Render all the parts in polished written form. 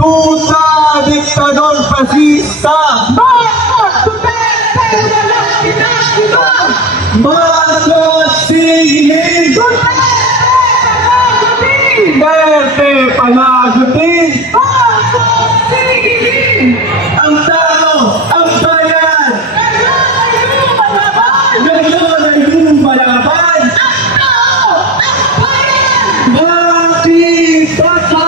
Duda, diktador fascista. Marcos Duterte, walang ginagawa. Marcos singilin. Duterte panagutin. Marcos singilin. Ang tao, ang bayan. Ngayon ay lumalaban. Ang tao, ang bayan. Makipasa.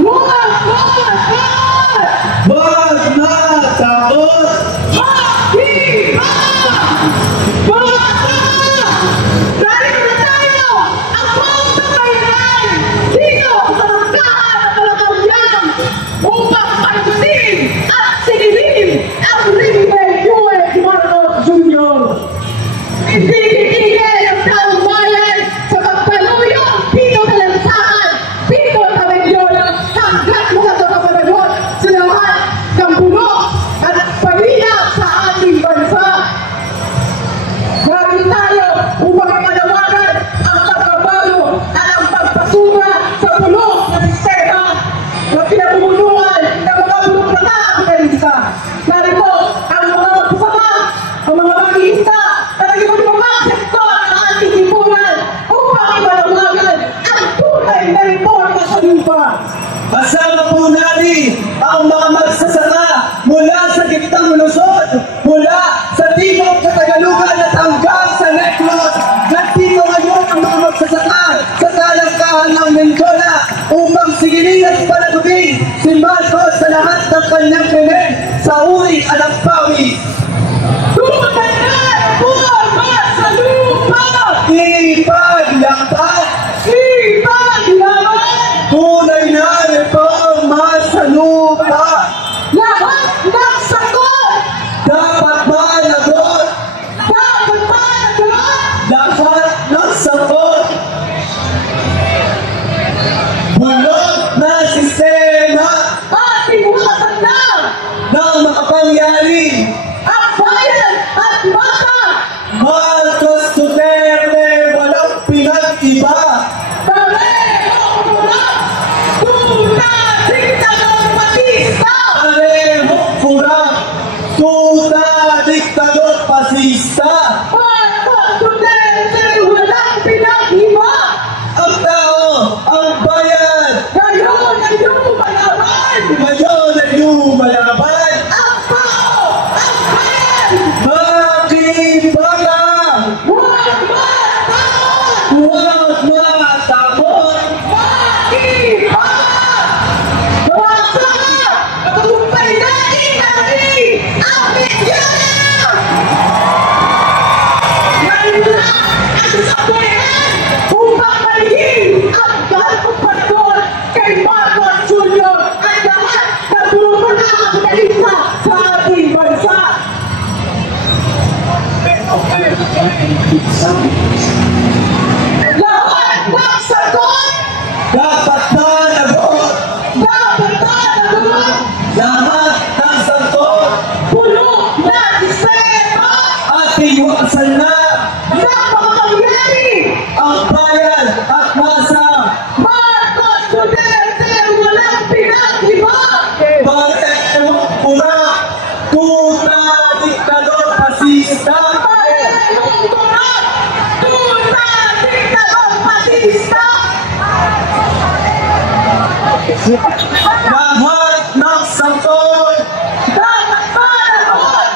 Huwag matakot. Huwag matakot. Makipasa. Dahil na tayo ang buong bayan dito sa Bangkaan at Malacanang upang pagdating at sinilin ang Limbe U.S. Marcos Jr. Hindi kitigil ang taong bayan sa pagpaluyong dito sa lansangan, dito sa Mendiola, hanggat magkakapanagot sa lahat ng bulok at pamilya sa ating bansa. Lagi tayo upang manawagan ang pagbabago at ang pagpasura sa bulok na sistema na pinapumulungan ng mga burokrata at organisa. Narito ang mga magsama, ang mga mag-iista na nagipagpapang sektor ng ating lipunan upang manawagan ang tunay na reforma sa lupa. Kasama po natin ang mga magsasaka mula sa gitnang Luzon, mula sa timog sa Tagalugan at hanggang sa Negros. Nandito ngayon ang mga magsasaka sa talangkahan ng Mendiola upang sigilin at panagutin si Marcos sa lahat ng kanyang krimen sa uri at ang pawis. Tunay na reforma sa lupa! Ipaglakad! Ipaglaban! Tunay na reforma sa lupa! Lahat ng sagot! Dapat managot! Dapat managot! Lahat ng sagot! Bulok na sistema Ating wasan na! ng makapangyari! Ang bayan at mata! Marcos Duterte walang pinag-iba! Parehong kurap! Tuna! Diktador Batista! Parehong kurap! Tuta diktador fascista! Marcos Duterte walang pinag-iba! Ang tao, ang bayan! Ngayon ay lumalaban! Ngayon ay lumalaban! Ang tao! Ang bayan! Makipala! Huwag matakot! Huwag matakot! Makipalas! Nawasaka! Matagumpay natin natin ang Mendiola! Ngayon na ang sasabayan upang maligin ang galpong panahon kay Marcos Jr. at lahat ng burokrata at kapitalista sa ating bansa! Lahat ng sagot! Dapat managot! Dapat managot! Lahat ng sagot! Bulok na sistema! Ating wasan na Napakapangyari! ang bayan at masa! Marcos Duterte walang pinag-iba! Parehong kurap! Tuta diktador fascista! Parehong kurap! Tuna! Diktador Batista! Lahat ng sagot! Dapat managot!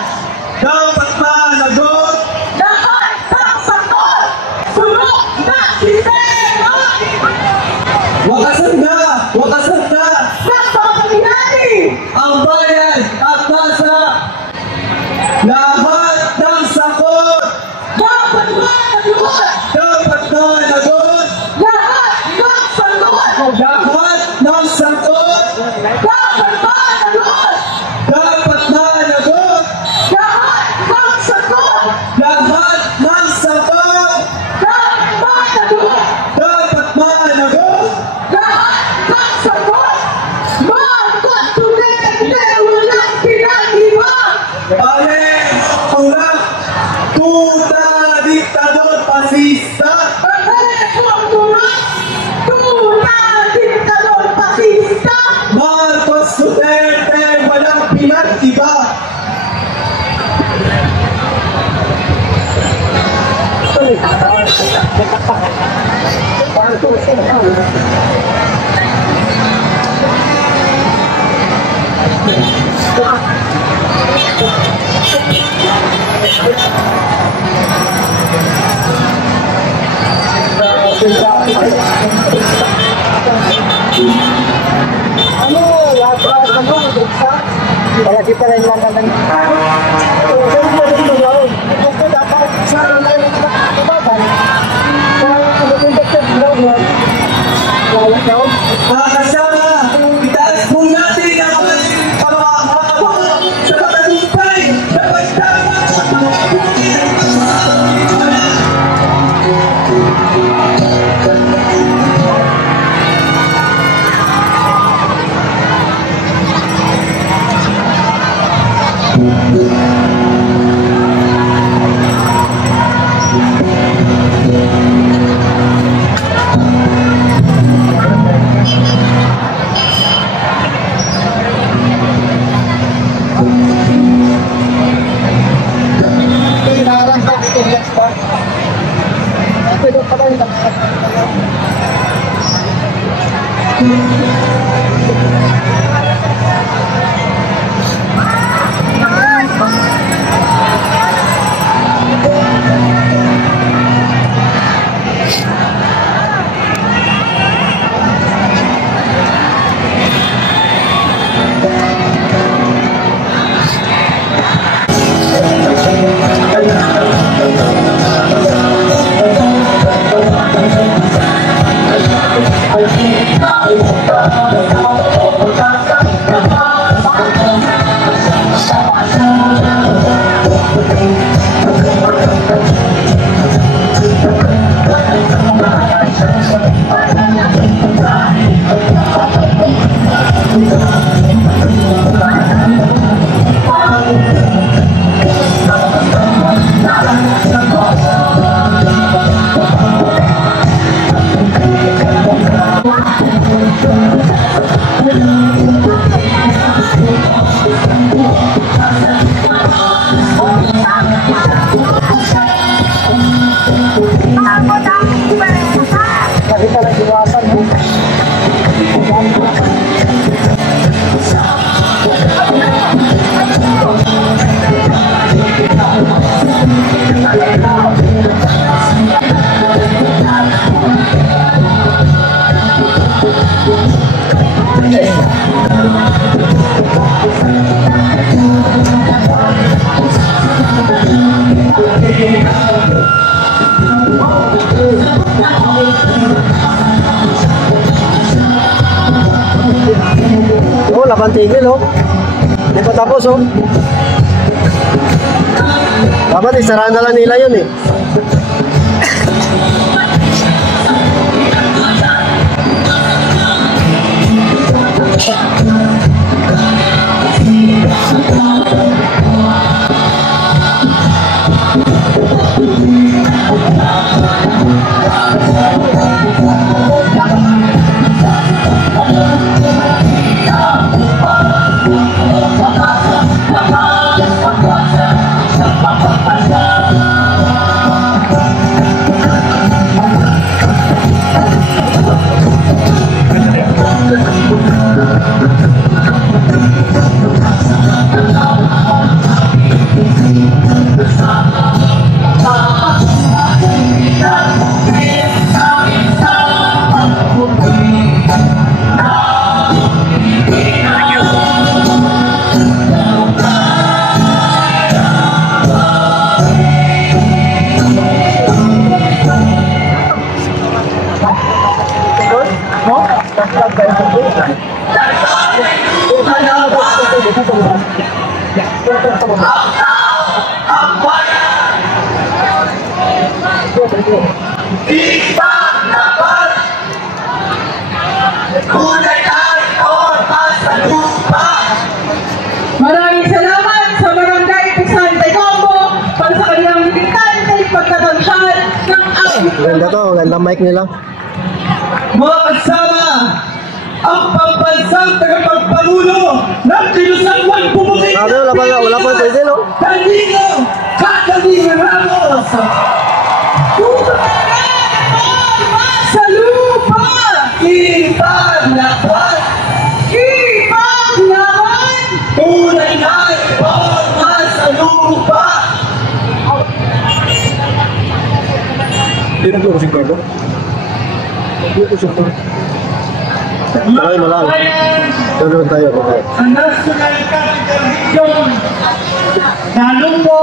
Dapat managot! Lahat ng sagot! Bulok na sistema! Wakasan na! Wakasan na! Napakapangyari! Ang bayan at masa! Lahat ng sagot! Dapat managot! Dapat managot! Lahat ng sagot! Lahat ng sagot! Dapat managot! Dapat managot! Lahat ng sagot! Lahat ng sagot! Dapat managot! Dapat managot! Lahat ng sagot! Marcos Duterte walang pinag-iba! Parehong Para kita rin lang naman. Mga kasama, itaas po natin ang kamakabawa sa pagtagumpay sa pagtama sa mga buhay ng pagsasabi. Oh, laban tigil oh. Hindi pa tapos oh. Dapat isarahan na lang nila yun eh. Maraming salamat sa Barangay Pisante Combo para sa kanilang militante pagtatansyan ng aking Ganda to, ganda mic nila. Mga kasama, ang pambansang tagapagpangulo ng Kilusan Pumuti. Wala pa tigil oh. Danilo Catalina Ramos. Sa lupa! naglukusig ko ito. Naglukusig ko. Maray mo lang. Ganoon tayo. Sa National Capital Region, lalo po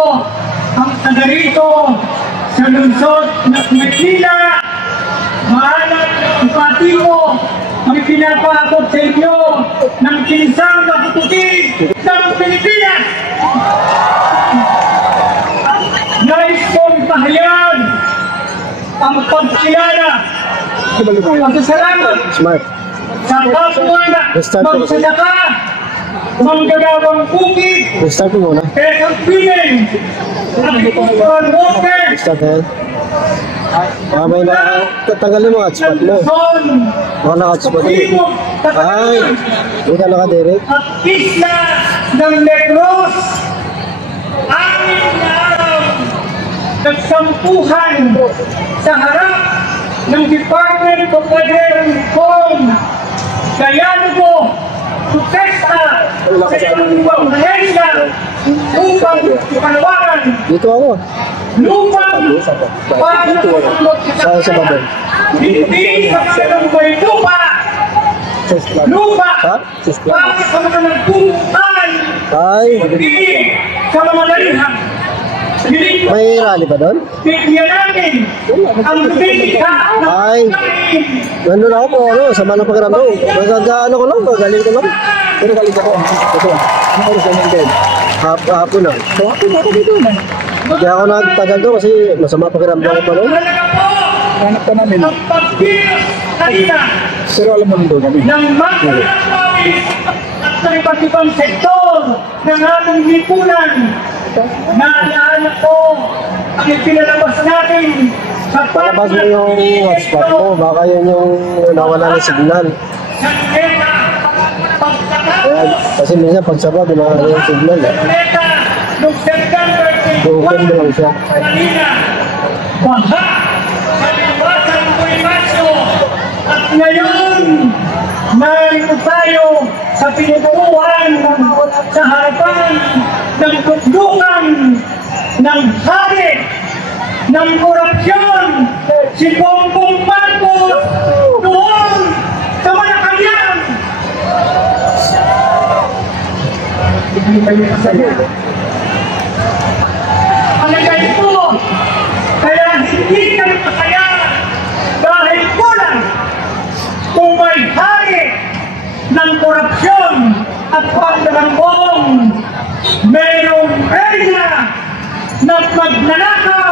ang taga rito sa lungsod ng Maynila, maalat ang pati mo ang pinapaabot sa inyo ng kinsang kapututin ng Pilipinas. Nais kong pahayag ang pagkilala at salamat Smart. sa kapwa na magsasaka, manggagawang bukid, Restart mo muna. Pesang piling, at ikusuran water, Restart na yan. May tanggalin mo hotspot mo. Luzon, Baka naka-hotspot mo. Timog, Ay! Katagalan, Hindi ka naka-direct. at isla ng Negros. Anim na araw nagsampuhan sa harap ng Department of Agriculture, Dialogo, protesta sa ilang ahensya upang panawagan Dito ako. lupang para Sa babel. hindi sa kanilang may lupa Ha? para sa mga nagpuntan, Ay! hindi sa mga nalihang. May rally ba doon? Bigyan natin ang lumikha Ay! Nandun ako po, sama ng pakiramdam. Ano ko lang, galing ko lang. Pero galing ako. Ito, ano oras lang yung bed? Hapon na. Hapon na ako dito na. Hindi ako nagtagal doon kasi masama pakiramdam ko pa noon. Hanap ka namin. Ang pagbilos kanina Pero alam mo nandun kami. ng mga pawis at ng iba't ibang sektor ng ating lipunan. Naalala ko ang ipinalabas natin sa Palabas mo yung hotspot mo, baka yun yung nawala ng signal. sa Luneta, Ayan, kasi minsan pagsaba, binawala yung signal. Luneta, noong September Broken mo lang siya. kanina, baha sa liwasan Bonifacio. At ngayon, narito tayo sa pinuturuan sa harapan ng tutlukan ng hari ng korupsyon, si Bongbong Marcos doon sa Malacanang. Palagay ko, kaya hindi kami masaya dahil kulang kung may hari ng korupsyon at pagdarambong, mayroong reyna ng magnanakaw